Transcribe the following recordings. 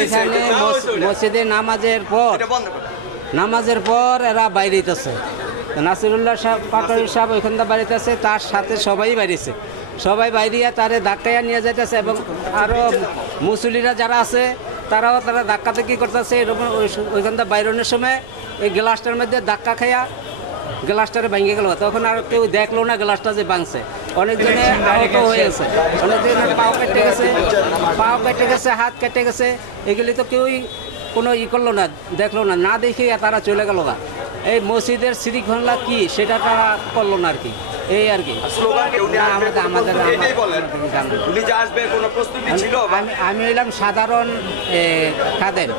এখানে মসজিদে নামাজের পর এরা বাইরেতেছে। নাসিরুল্লাহ সাহেব পাটোয়ারি সাহেব ওইখান থেকে বাইরেতেছে, তার সাথে সবাই বাইরেছে। সবাই বাইরিয়া তারে ধাক্কাইয়া নিয়ে যাইতেছে এবং আরও মুসল্লিরা যারা আছে তারা ধাক্কাতে কী করতেছে, এরকম ওইখান থেকে বাইরনের সময় এই গ্লাসটার মধ্যে ধাক্কা খাইয়া গ্লাসটারে ভেঙে গেল। তখন আর কেউ দেখলো না গ্লাসটা যে ভাঙছে। অনেকজনে আহত হয়ে গেছে, অনেকজনের পাও কেটে গেছে, হাত কেটে গেছে। এগুলি তো কেউই কোনো করলো না, দেখলো না, না দেখে তারা চলে গেল গা। এই মসজিদের শৃঙ্খলা কি সেটা তারা করলো না আর কি, এই আর কি। আমি হইলাম সাধারণ কাদের,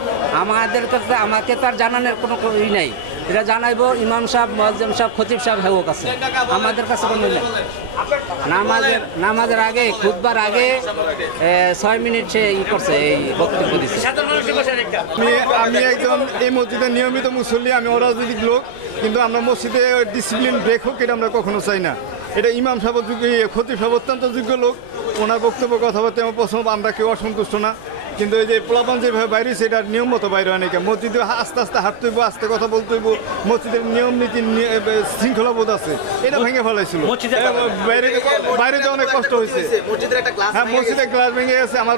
আমাকে তো আর জানানোর কোনো ই নাই। এটা জানাইবো ইমাম সাহেব, মুয়াজ্জিম সাহেব, খতিব সাহেব হেও কাছে, আমাদের কাছে কোনো নেই। নামাজের আগে, খুতবার আগে 6 মিনিট সে ই করছে, এই বক্তব্য দিচ্ছে। আমি একজন এই মসজিদের নিয়মিত মুসল্লি, আমি অরাজনৈতিক লোক, কিন্তু আমরা মসজিদে ডিসিপ্লিন ব্রেক হোক এটা আমরা কখনো চাই না। এটা ইমাম সাহেব যোগ্য, খতিব সাহেব অত্যন্ত যোগ্য লোক, ওনার বক্তব্য কথাবার্তা আমার পছন্দ, আমরা কেউ অসন্তুষ্ট না। কিন্তু এই যে পোলাপান যেভাবে বাইরে সেটা নিয়ম মতো বাইরে অনেকে মসজিদে আস্তে আস্তে হাঁটতে হইব, আস্তে কথা বলতে হইব, মসজিদের নিয়ম নীতি শৃঙ্খলা বোধ আছে, এটা ভেঙে ফেলাইছিল। বাইরে যে অনেক কষ্ট হয়েছে, হ্যাঁ মসজিদে গ্লাস ভেঙে গেছে, আমার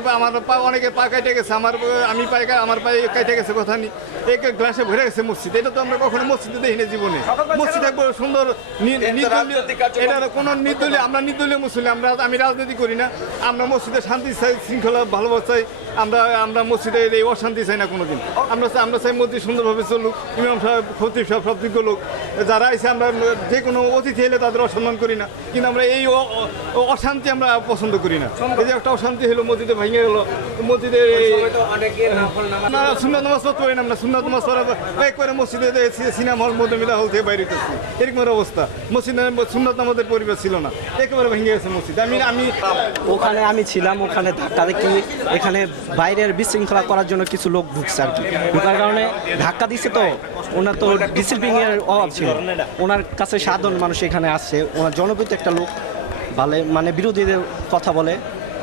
পা অনেকে পা কেটে গেছে, আমার পায়ে কেটে গেছে, কথা নেই, এক গ্লাসে ভরে গেছে মসজিদ। এটা তো আমরা কখনো মসজিদে দেখিনি জীবনে। মসজিদ একবার সুন্দর এটা কোনো নির্দলীয়, আমরা নির্দলীয় মুসলিম, আমি রাজনীতি করি না, আমরা মসজিদের শান্তি চাই, শৃঙ্খলা ভালোবাসা চাই, আমরা মসজিদে এই অশান্তি চাই না কোনোদিন। আমরা চাই মসজিদ সুন্দরভাবে চলুক, ইমাম সাহেব, খতিব সাহেব সব যোগ্য লোক যারা আছে, আমরা যে কোনো অতিথি এলে তাদের অসম্মান করি না, কিন্তু আমরা এই অশান্তি আমরা পছন্দ করি না। এই যে একটা অশান্তি হলো, মসজিদে ভেঙে গেলো, মসজিদে সুন্নাত নামাজ পড়ি না, আমরা সুন্নাত নামাজ পড়া করে মসজিদে সিনেমা হল, মধ্যমিলা হল থেকে বাইরে করছি, এরকম অবস্থা। মসজিদে সুন্নাত নামাজের পরিবেশ ছিল না, একেবারে ভেঙে গেছে মসজিদ। আমি ওখানে ছিলাম, ওখানে ধাক্কা দেখি, এখানে বাইরের বিশৃঙ্খলা করার জন্য কিছু লোক ঢুকছে আর কি, ঢুকার কারণে ধাক্কা দিচ্ছে। তো ওনার তো ডিসিপ্লিনের অভাব ছিল, ওনার কাছে সাধারণ মানুষ এখানে আসছে, ওনার জনপ্রিয় একটা লোক, ভালো মানে বিরোধীদের কথা বলে,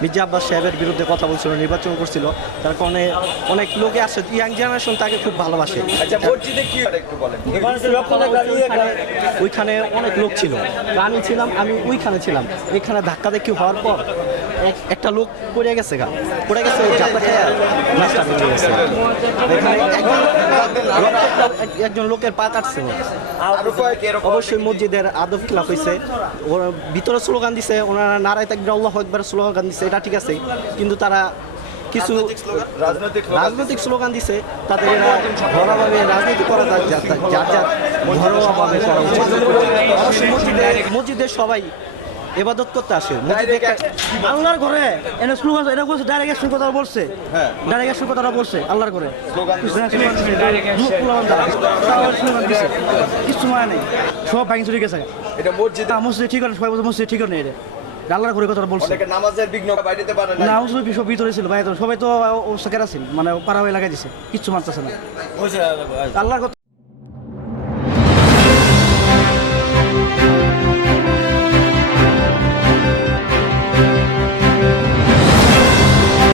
মির্জা আব্বাস সাহেবের বিরুদ্ধে কথা বলছিল, নির্বাচন করছিল, তার কারণে অনেক লোকে আসছে, ইয়াং জেনারেশন তাকে খুব ভালোবাসে। ওইখানে অনেক লোক ছিল, আমি ছিলাম, আমি ওইখানে ছিলাম। এখানে ধাক্কা দেখি হওয়ার পর একটা লোক পড়ে গেছে, একজন লোকের পা কাটছে। অবশ্যই মসজিদের আদব খিলাফ হয়েছে, ওরা ভিতরে স্লোগান দিছে, ওনারা নারায়ে তাকবীর আল্লাহু আকবার স্লোগান দিছে, এটা ঠিক আছে, কিন্তু তারা কিছু রাজনৈতিক স্লোগান দিছে, তাদের ঘরোয়াভাবে রাজনীতি করা যার ঘরোয়াভাবে করা উচিত। মসজিদে সবাই ইবাদত করতে আসে, আল্লাহর ঘরে এনে স্লোগান এটা বলছে, ডাইরেক্ট একশন কথা বলছে, ডাইরেক্ট একশন কথাটা বলছে আল্লাহর ঘরে কিছু মানে নেই, সব ভাঙি চুরি গেছে। এটা মসজিদ ঠিক করে, সবাই বলছে মসজিদ ঠিক নেই, এটা আল্লাহর ঘরে কথাটা বলছে। নামাজের বিঘ্ন বাইরেতে পারে না, সব ভিতরে ছিল, সবাই তো সাকেরা ছিল, মানে পাড়া হয়ে লাগাই দিছে, কিচ্ছু মানতেছে না আল্লাহর